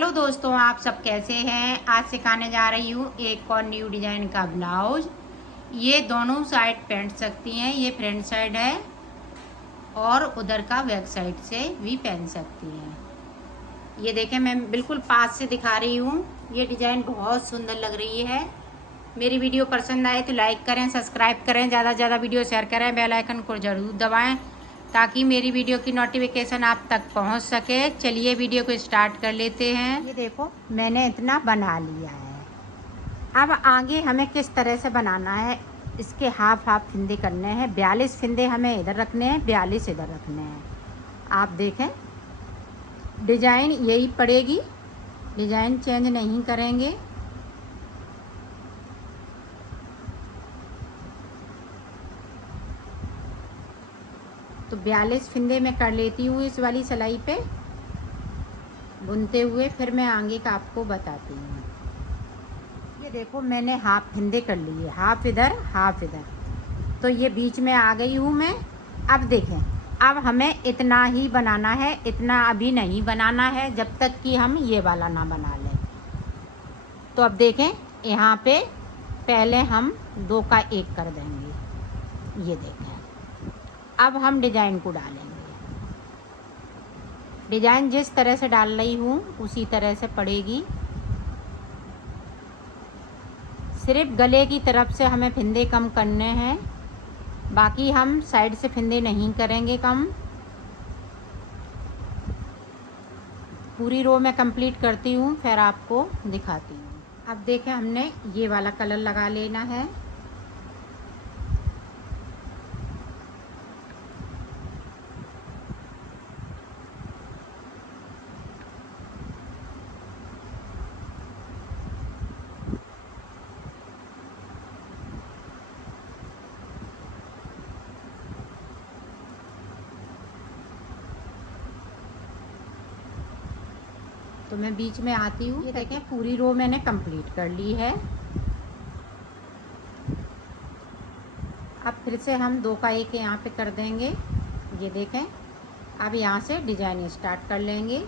Hello दोस्तों, आप सब कैसे हैं। आज सिखाने जा रही हूँ एक और न्यू डिज़ाइन का ब्लाउज। ये दोनों साइड पहन सकती हैं। ये फ्रंट साइड है और उधर का बैक साइड से भी पहन सकती हैं। ये देखें, मैं बिल्कुल पास से दिखा रही हूँ। ये डिज़ाइन बहुत सुंदर लग रही है। मेरी वीडियो पसंद आए तो लाइक करें, सब्सक्राइब करें, ज़्यादा से ज़्यादा वीडियो शेयर करें, बेल आइकन को ज़रूर दबाएं ताकि मेरी वीडियो की नोटिफिकेशन आप तक पहुंच सके। चलिए वीडियो को स्टार्ट कर लेते हैं। ये देखो, मैंने इतना बना लिया है। अब आगे हमें किस तरह से बनाना है, इसके हाफ हाफ फिंदे करने हैं। 42 फिंदे हमें इधर रखने हैं, 42 इधर रखने हैं। आप देखें, डिज़ाइन यही पड़ेगी, डिज़ाइन चेंज नहीं करेंगे। तो 42 फिंदे मैं कर लेती हूँ इस वाली सिलाई पे बुनते हुए, फिर मैं आगे का आपको बताती हूँ। ये देखो, मैंने हाफ फिंदे कर लिए, हाफ इधर हाफ इधर, तो ये बीच में आ गई हूँ मैं। अब देखें, अब हमें इतना ही बनाना है, इतना अभी नहीं बनाना है जब तक कि हम ये वाला ना बना लें। तो अब देखें, यहाँ पे पहले हम 2 का 1 कर देंगे। ये देखें, अब हम डिज़ाइन को डालेंगे। डिज़ाइन जिस तरह से डाल रही हूँ उसी तरह से पड़ेगी। सिर्फ गले की तरफ से हमें फिंदे कम करने हैं, बाकी हम साइड से फिंदे नहीं करेंगे कम। पूरी रो में कंप्लीट करती हूँ, फिर आपको दिखाती हूँ। अब देखें, हमने ये वाला कलर लगा लेना है। तो मैं बीच में आती हूँ। ये देखें, पूरी रो मैंने कंप्लीट कर ली है। अब फिर से हम 2 का 1 यहाँ पे कर देंगे। ये देखें, अब यहाँ से डिज़ाइन स्टार्ट कर लेंगे।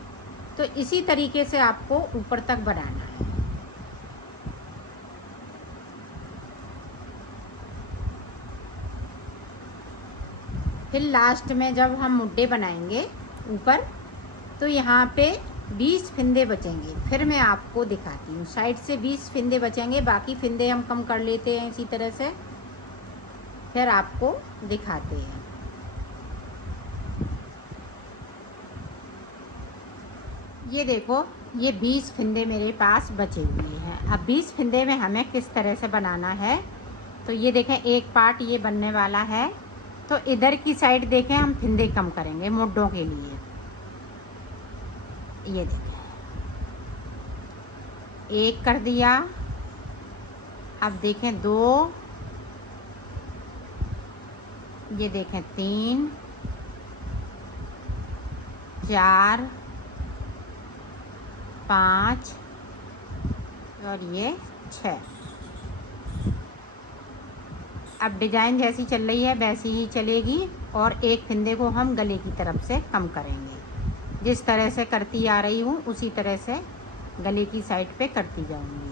तो इसी तरीके से आपको ऊपर तक बनाना है। फिर लास्ट में जब हम मुड्डे बनाएंगे ऊपर, तो यहाँ पे 20 फिंदे बचेंगे। फिर मैं आपको दिखाती हूँ। साइड से 20 फिंदे बचेंगे, बाकी फिंदे हम कम कर लेते हैं इसी तरह से, फिर आपको दिखाते हैं। ये देखो, ये 20 फिंदे मेरे पास बचे हुए हैं। अब 20 फिंदे में हमें किस तरह से बनाना है, तो ये देखें, एक पार्ट ये बनने वाला है। तो इधर की साइड देखें, हम फिंदे कम करेंगे मुड्डों के लिए। ये देखें, 1 कर दिया। अब देखें 2, ये देखें 3, 4, 5 और ये 6। अब डिज़ाइन जैसी चल रही है वैसी ही चलेगी, और एक फिंदे को हम गले की तरफ से कम करेंगे। जिस तरह से करती आ रही हूँ उसी तरह से गले की साइड पे करती जाऊँगी।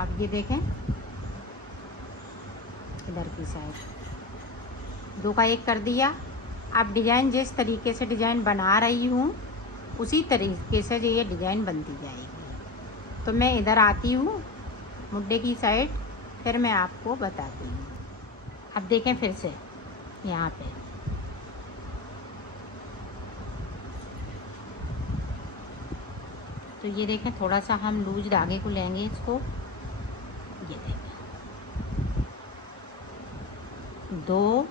अब ये देखें, इधर की साइड 2 का 1 कर दिया। अब डिज़ाइन जिस तरीके से डिज़ाइन बना रही हूँ उसी तरीके से ये डिज़ाइन बनती जाएगी। तो मैं इधर आती हूँ मुड्डे की साइड, फिर मैं आपको बताती हूँ। अब देखें, फिर से यहाँ पे तो ये देखें, थोड़ा सा हम लूज धागे को लेंगे इसको। ये देखें, 2,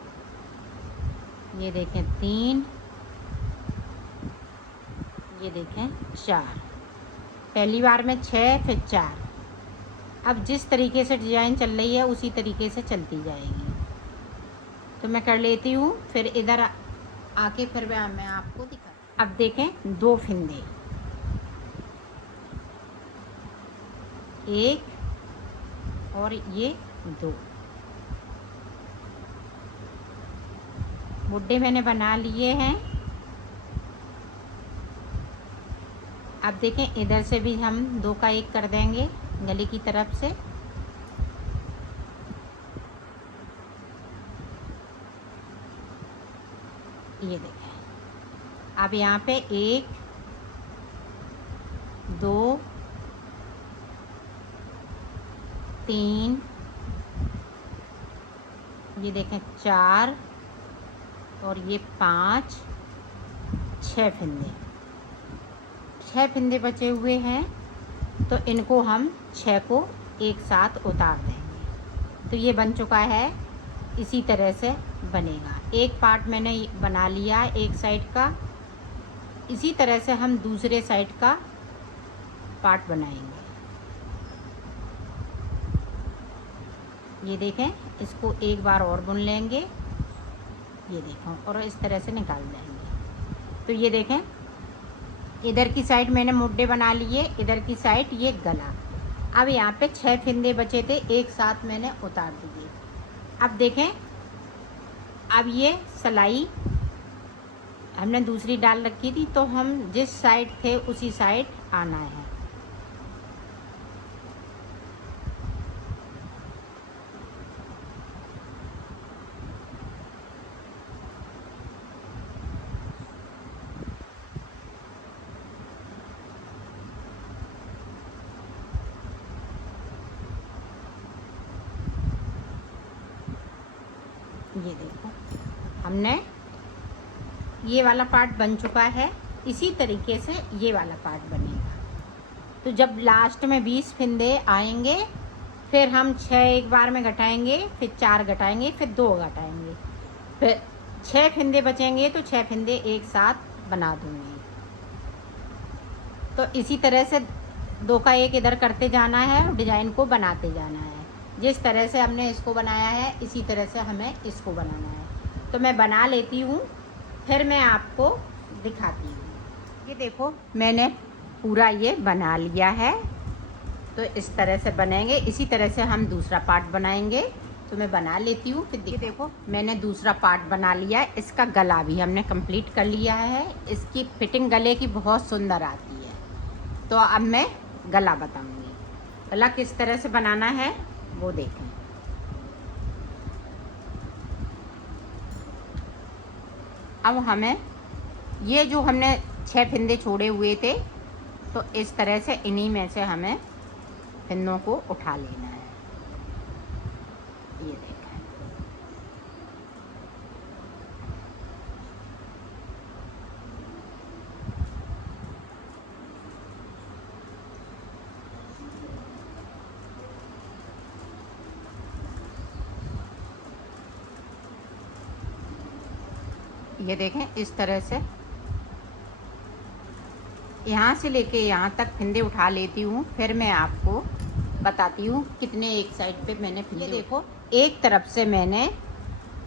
ये देखें 3, ये देखें 4। पहली बार में 6, फिर 4। अब जिस तरीके से डिज़ाइन चल रही है उसी तरीके से चलती जाएगी। तो मैं कर लेती हूँ, फिर इधर आके फिर मैं आपको दिखा। अब देखें, 2 फिंदे, एक और ये 2 मुड्डे मैंने बना लिए हैं। अब देखें, इधर से भी हम 2 का 1 कर देंगे गले की तरफ से। ये देखें, अब यहाँ पे 1 2 3, ये देखें 4 और ये 5 6 फिंदे, 6 फिंदे बचे हुए हैं। तो इनको हम 6 को एक साथ उतार देंगे। तो ये बन चुका है, इसी तरह से बनेगा। एक पार्ट मैंने बना लिया है एक साइड का, इसी तरह से हम दूसरे साइड का पार्ट बनाएंगे। ये देखें, इसको एक बार और बुन लेंगे, ये देखो, और इस तरह से निकाल देंगे। तो ये देखें, इधर की साइड मैंने मुड्डे बना लिए, इधर की साइड ये गला। अब यहाँ पे 6 फिंदे बचे थे, एक साथ मैंने उतार दिए। अब देखें, अब ये सिलाई हमने दूसरी डाल रखी थी, तो हम जिस साइड थे उसी साइड आना है। ये देखो, हमने ये वाला पार्ट बन चुका है। इसी तरीके से ये वाला पार्ट बनेगा। तो जब लास्ट में 20 फिंदे आएंगे, फिर हम 6 एक बार में घटाएंगे, फिर 4 घटाएंगे, फिर 2 घटाएंगे, फिर 6 फिंदे बचेंगे, तो 6 फिंदे एक साथ बना दूंगी। तो इसी तरह से 2 का 1 इधर करते जाना है और डिज़ाइन को बनाते जाना है। जिस तरह से हमने इसको बनाया है, इसी तरह से हमें इसको बनाना है। तो मैं बना लेती हूँ, फिर मैं आपको दिखाती हूँ। ये देखो, मैंने पूरा ये बना लिया है। तो इस तरह से बनेंगे, इसी तरह से हम दूसरा पार्ट बनाएंगे। तो मैं बना लेती हूँ, फिर देखो, मैंने दूसरा पार्ट बना लिया है। इसका गला भी हमने कंप्लीट कर लिया है। इसकी फिटिंग गले की बहुत सुंदर आती है। तो अब मैं गला बताऊँगी। गला किस तरह से बनाना है वो देखें। अब हमें ये जो हमने 6 फिंदे छोड़े हुए थे, तो इस तरह से इन्हीं में से हमें फिंदों को उठा लेना है। ये देखें, ये देखें, इस तरह से यहाँ से लेके यहाँ तक फिंदे उठा लेती हूँ। फिर मैं आपको बताती हूँ कितने एक साइड पे मैंने फिंदे। देखो, एक तरफ से मैंने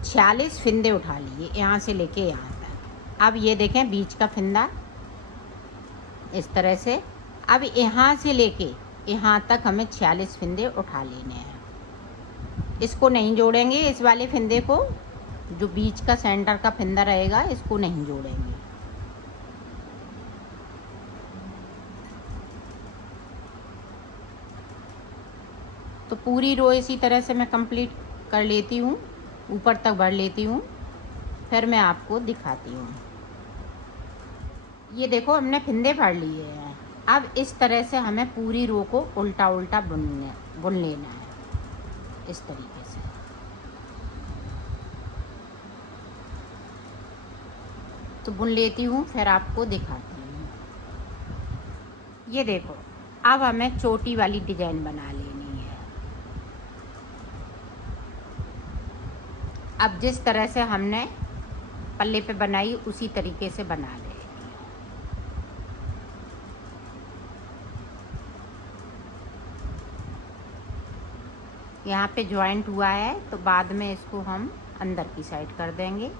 46 फिंदे उठा लिए, यहाँ से लेके यहाँ तक। अब ये देखें, बीच का फिंदा इस तरह से। अब यहाँ से लेके यहाँ तक हमें 46 फिंदे उठा लेने हैं। इसको नहीं जोड़ेंगे, इस वाले फिंदे को, जो बीच का सेंटर का फिंदा रहेगा, इसको नहीं जोड़ेंगे। तो पूरी रो इसी तरह से मैं कंप्लीट कर लेती हूँ, ऊपर तक भर लेती हूँ, फिर मैं आपको दिखाती हूँ। ये देखो, हमने फिंदे भर लिए हैं। अब इस तरह से हमें पूरी रो को उल्टा उल्टा बुन लेना है, इस तरीके से। तो बुन लेती हूँ, फिर आपको दिखाती हूँ। ये देखो, अब हमें चोटी वाली डिजाइन बना लेनी है। अब जिस तरह से हमने पल्ले पे बनाई, उसी तरीके से बना लें। यहाँ पे जॉइंट हुआ है, तो बाद में इसको हम अंदर की साइड कर देंगे।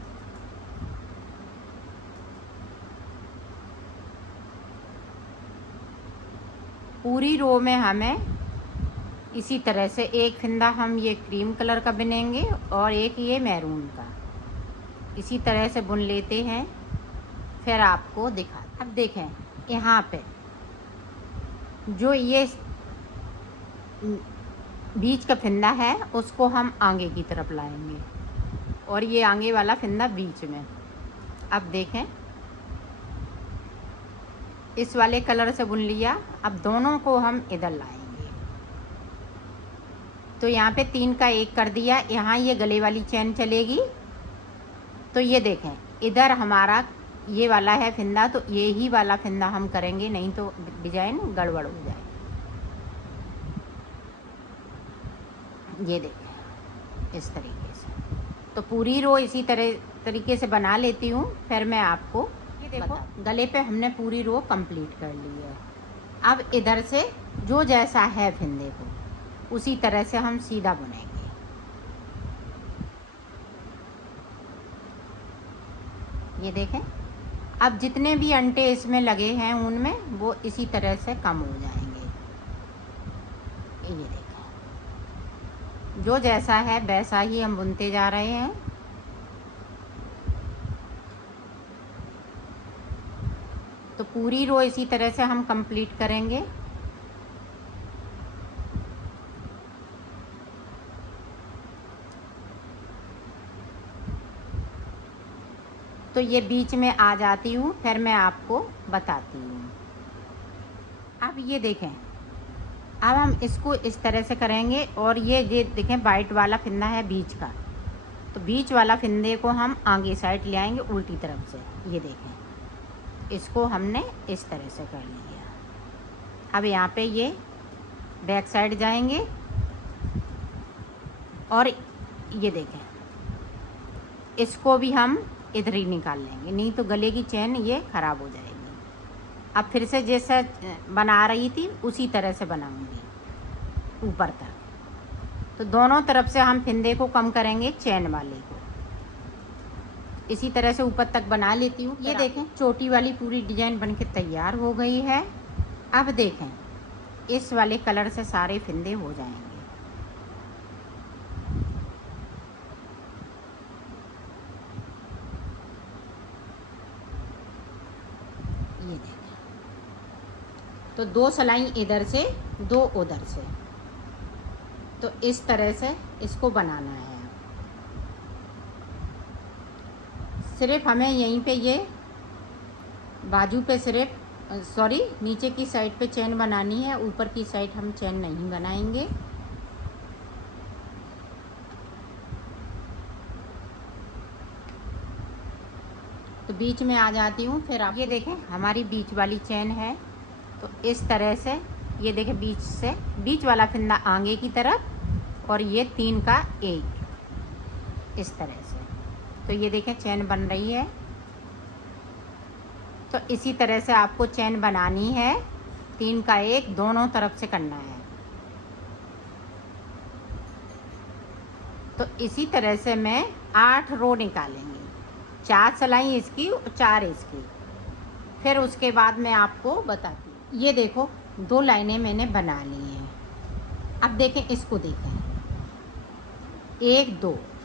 पूरी रो में हमें इसी तरह से एक फंदा हम ये क्रीम कलर का बुनेंगे और एक ये मैरून का। इसी तरह से बुन लेते हैं, फिर आपको दिखा। अब देखें यहाँ पे जो ये बीच का फंदा है उसको हम आगे की तरफ लाएंगे और ये आगे वाला फंदा बीच में। अब देखें इस वाले कलर से बुन लिया। अब दोनों को हम इधर लाएंगे, तो यहाँ पे 3 का 1 कर दिया। यहाँ ये गले वाली चैन चलेगी, तो ये देखें इधर हमारा ये वाला है फंदा, तो ये ही वाला फंदा हम करेंगे, नहीं तो डिजाइन गड़बड़ हो जाए। ये देखें इस तरीके से, तो पूरी रो इसी तरीके से बना लेती हूँ, फिर मैं आपको ये देखो गले पे हमने पूरी रो कंप्लीट कर ली है। अब इधर से जो जैसा है फंदे को उसी तरह से हम सीधा बुनेंगे। ये देखें अब जितने भी अंटे इसमें लगे हैं उनमें वो इसी तरह से कम हो जाएंगे। ये देखें जो जैसा है वैसा ही हम बुनते जा रहे हैं। तो पूरी रो इसी तरह से हम कंप्लीट करेंगे। तो ये बीच में आ जाती हूँ, फिर मैं आपको बताती हूँ। अब ये देखें अब हम इसको इस तरह से करेंगे और ये देखें वाइट वाला फंदा है बीच का, तो बीच वाला फंदे को हम आगे साइड ले आएंगे उल्टी तरफ से। ये देखें इसको हमने इस तरह से कर लिया। अब यहाँ पे ये बैक साइड जाएंगे और ये देखें इसको भी हम इधर ही निकाल लेंगे, नहीं तो गले की चैन ये ख़राब हो जाएगी। अब फिर से जैसा बना रही थी उसी तरह से बनाऊंगी ऊपर तक। तो दोनों तरफ से हम फंदे को कम करेंगे चैन वाले को, इसी तरह से ऊपर तक बना लेती हूँ। ये देखें चोटी वाली पूरी डिजाइन बनके तैयार हो गई है। अब देखें इस वाले कलर से सारे फंदे हो जाएंगे। ये देखें तो 2 सिलाई इधर से 2 उधर से, तो इस तरह से इसको बनाना है। सिर्फ हमें यहीं पे ये बाजू पे नीचे की साइड पे चैन बनानी है, ऊपर की साइड हम चैन नहीं बनाएंगे। तो बीच में आ जाती हूँ। फिर आप ये देखें हमारी बीच वाली चैन है, तो इस तरह से ये देखें बीच वाला फंदा आगे की तरफ और ये 3 का 1 इस तरह से। तो ये देखें चैन बन रही है। तो इसी तरह से आपको चैन बनानी है, 3 का 1 दोनों तरफ से करना है। तो इसी तरह से मैं 8 रो निकालेंगी, 4 सिलाई इसकी और 4 इसकी। फिर उसके बाद मैं आपको बताती हूँ। ये देखो 2 लाइनें मैंने बना ली हैं। अब देखें इसको देखें 1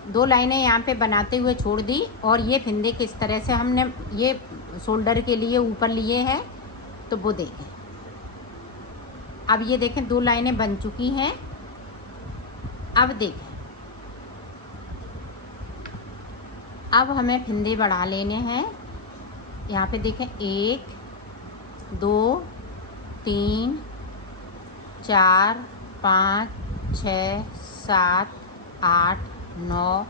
2 लाइनें यहाँ पे बनाते हुए छोड़ दी और ये फंदे किस तरह से हमने ये शोल्डर के लिए ऊपर लिए हैं, तो वो देखें। अब ये देखें 2 लाइनें बन चुकी हैं। अब देखें अब हमें फंदे बढ़ा लेने हैं। यहाँ पे देखें 1 2 3 4 5 6 7 8 9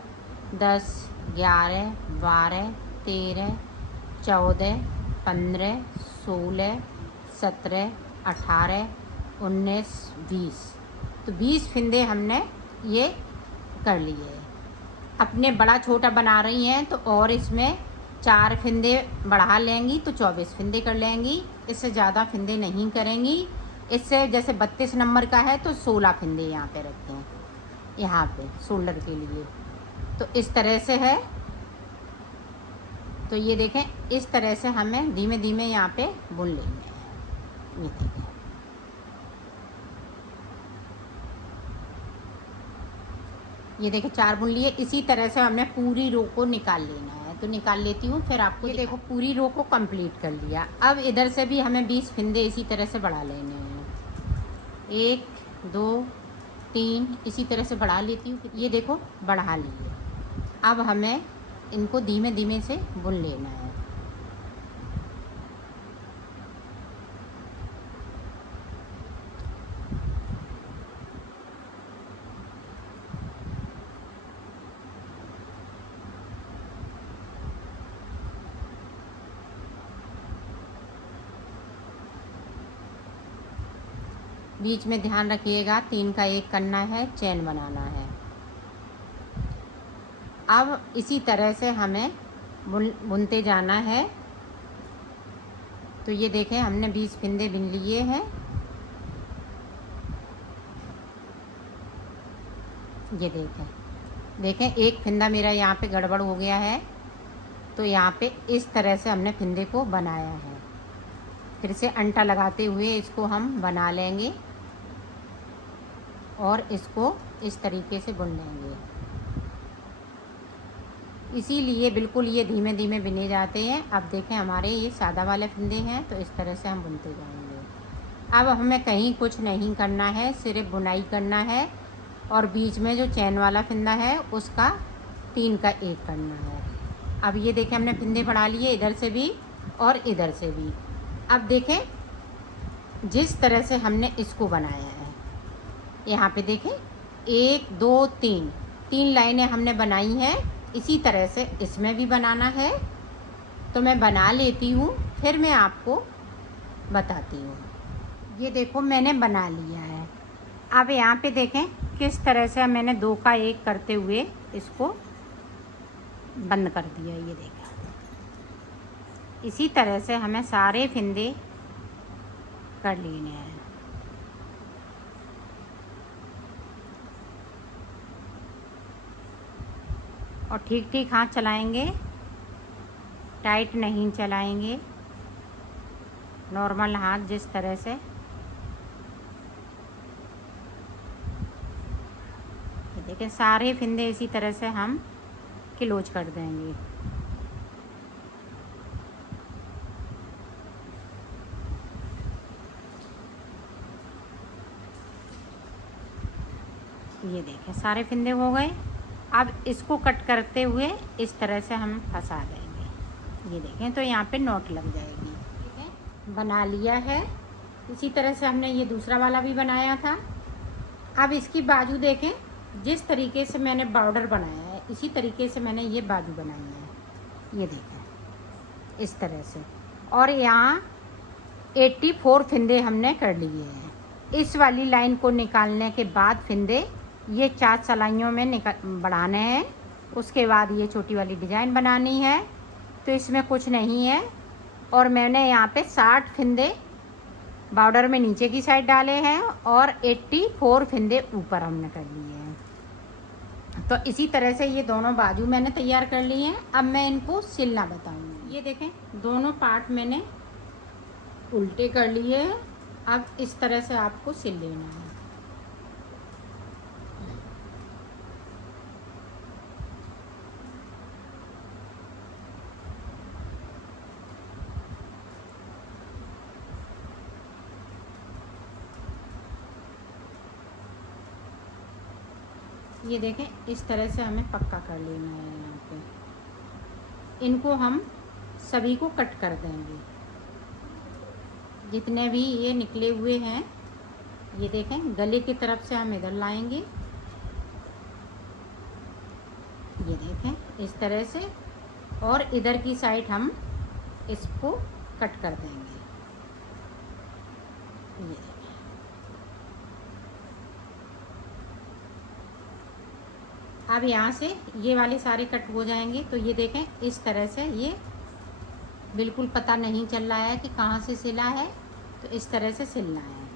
10 11 12 13 14 15 16 17 18 19 20। तो 20 फंदे हमने ये कर लिए। अपने बड़ा छोटा बना रही हैं तो और इसमें 4 फंदे बढ़ा लेंगी तो 24 फंदे कर लेंगी। इससे ज़्यादा फंदे नहीं करेंगी। इससे जैसे 32 नंबर का है तो 16 फंदे यहाँ पे रखते हैं, यहाँ पे शोल्डर के लिए। तो इस तरह से है। तो ये देखें इस तरह से हमें धीमे धीमे यहाँ पे बुन लेंगे। ये देखें ये देखो 4 बुन लिए। इसी तरह से हमने पूरी रो को निकाल लेना है, तो निकाल लेती हूँ फिर आपको। ये देखो पूरी रो को कंप्लीट कर लिया। अब इधर से भी हमें 20 फंदे इसी तरह से बढ़ा लेने हैं। 1 2 3 इसी तरह से बढ़ा लेती हूँ। ये देखो बढ़ा लिए। अब हमें इनको धीमे धीमे से बुन लेना है। बीच में ध्यान रखिएगा 3 का 1 करना है, चेन बनाना है। अब इसी तरह से हमें बुनते जाना है। तो ये देखें हमने 20 फंदे बुन लिए हैं। ये देखें एक फंदा मेरा यहाँ पे गड़बड़ हो गया है, तो यहाँ पे इस तरह से हमने फंदे को बनाया है। फिर से अंटा लगाते हुए इसको हम बना लेंगे और इसको इस तरीके से बुन लेंगे। इसीलिए बिल्कुल ये धीमे धीमे बुने जाते हैं। अब देखें हमारे ये सादा वाले फंदे हैं, तो इस तरह से हम बुनते जाएंगे। अब हमें कहीं कुछ नहीं करना है, सिर्फ बुनाई करना है। और बीच में जो चैन वाला फंदा है उसका 3 का 1 करना है। अब ये देखें हमने फंदे बढ़ा लिए इधर से भी और इधर से भी। अब देखें जिस तरह से हमने इसको बनाया है, यहाँ पे देखें 1 2 3 लाइनें हमने बनाई हैं। इसी तरह से इसमें भी बनाना है, तो मैं बना लेती हूँ फिर मैं आपको बताती हूँ। ये देखो मैंने बना लिया है। अब यहाँ पे देखें किस तरह से मैंने 2 का 1 करते हुए इसको बंद कर दिया। ये देखा, इसी तरह से हमें सारे फंदे कर लेने हैं। और ठीक ठीक हाथ चलाएंगे, टाइट नहीं चलाएंगे, नॉर्मल हाथ जिस तरह से। देखिए सारे फंदे इसी तरह से हम क्लोज कर देंगे। ये देखें सारे फंदे हो गए। अब इसको कट करते हुए इस तरह से हम फंसा देंगे। ये देखें तो यहाँ पे नॉट लग जाएगी। ठीक है, बना लिया है। इसी तरह से हमने ये दूसरा वाला भी बनाया था। अब इसकी बाजू देखें, जिस तरीके से मैंने बॉर्डर बनाया है इसी तरीके से मैंने ये बाजू बनाई है। ये देखें इस तरह से। और यहाँ 84 फंदे हमने कर लिए हैं। इस वाली लाइन को निकालने के बाद फंदे ये 4 सिलाइयों में बढ़ाने हैं। उसके बाद ये छोटी वाली डिज़ाइन बनानी है, तो इसमें कुछ नहीं है। और मैंने यहाँ पे 60 फंदे बॉर्डर में नीचे की साइड डाले हैं और 84 फंदे ऊपर हमने कर लिए हैं। तो इसी तरह से ये दोनों बाजू मैंने तैयार कर ली हैं। अब मैं इनको सिलना बताऊँगी। ये देखें दोनों पार्ट मैंने उल्टे कर लिए हैं। अब इस तरह से आपको सिल लेना है। ये देखें इस तरह से हमें पक्का कर लेना है। यहाँ पे इनको हम सभी को कट कर देंगे, जितने भी ये निकले हुए हैं। ये देखें गले की तरफ से हम इधर लाएंगे। ये देखें इस तरह से, और इधर की साइड हम इसको कट कर देंगे। ये देखें अब यहाँ से ये वाले सारे कट हो जाएंगे। तो ये देखें इस तरह से ये बिल्कुल पता नहीं चल रहा है कि कहाँ से सिला है, तो इस तरह से सिलना है।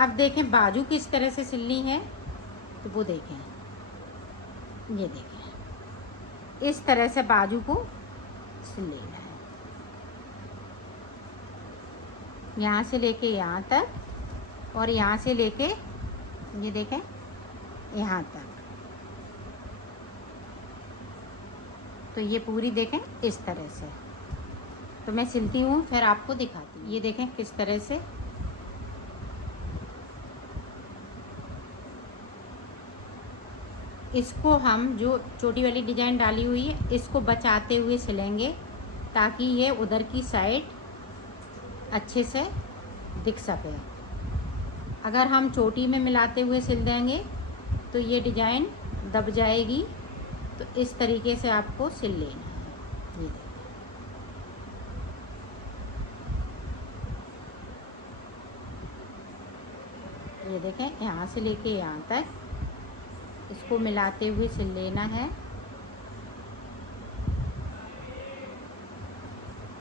अब देखें बाजू किस तरह से सिलनी है, तो वो देखें। ये देखें इस तरह से बाजू को सिल लेना है, यहाँ से लेके यहाँ तक और यहाँ से लेके ये देखें यहाँ तक। तो ये पूरी देखें इस तरह से। तो मैं सिलती हूँ फिर आपको दिखाती हूँ। ये देखें किस तरह से। इसको हम जो छोटी वाली डिजाइन डाली हुई है इसको बचाते हुए सिलेंगे ताकि ये उधर की साइड अच्छे से दिख सके। अगर हम चोटी में मिलाते हुए सिल देंगे तो ये डिजाइन दब जाएगी। तो इस तरीके से आपको सिल लेना है। ये देखें यहाँ से लेके यहाँ तक इसको मिलाते हुए सिल लेना है।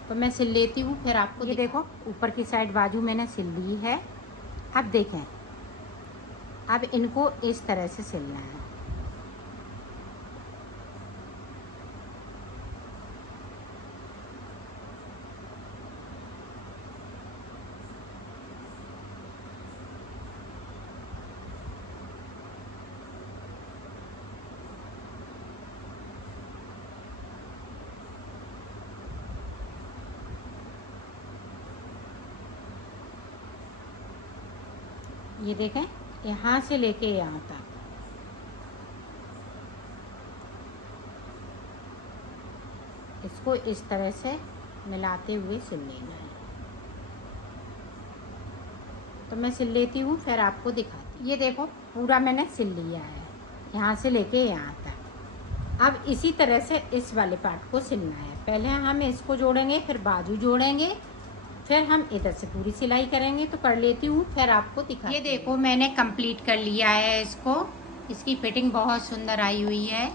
तो मैं सिल लेती हूँ फिर आपको। ये देखो ऊपर की साइड बाजू मैंने सिल ली है। अब देखें, अब इनको इस तरह से सिलना है। ये देखें यहाँ से लेके यहाँ तक इसको इस तरह से मिलाते हुए सिल लेना है। तो मैं सिल लेती हूँ फिर आपको दिखाती हूँ। ये देखो पूरा मैंने सिल लिया है यहाँ से लेके यहाँ तक। अब इसी तरह से इस वाले पार्ट को सिलना है। पहले हम इसको जोड़ेंगे फिर बाजू जोड़ेंगे फिर हम इधर से पूरी सिलाई करेंगे। तो कर लेती हूँ फिर आपको दिखा। ये देखो मैंने कंप्लीट कर लिया है इसको। इसकी फिटिंग बहुत सुंदर आई हुई है।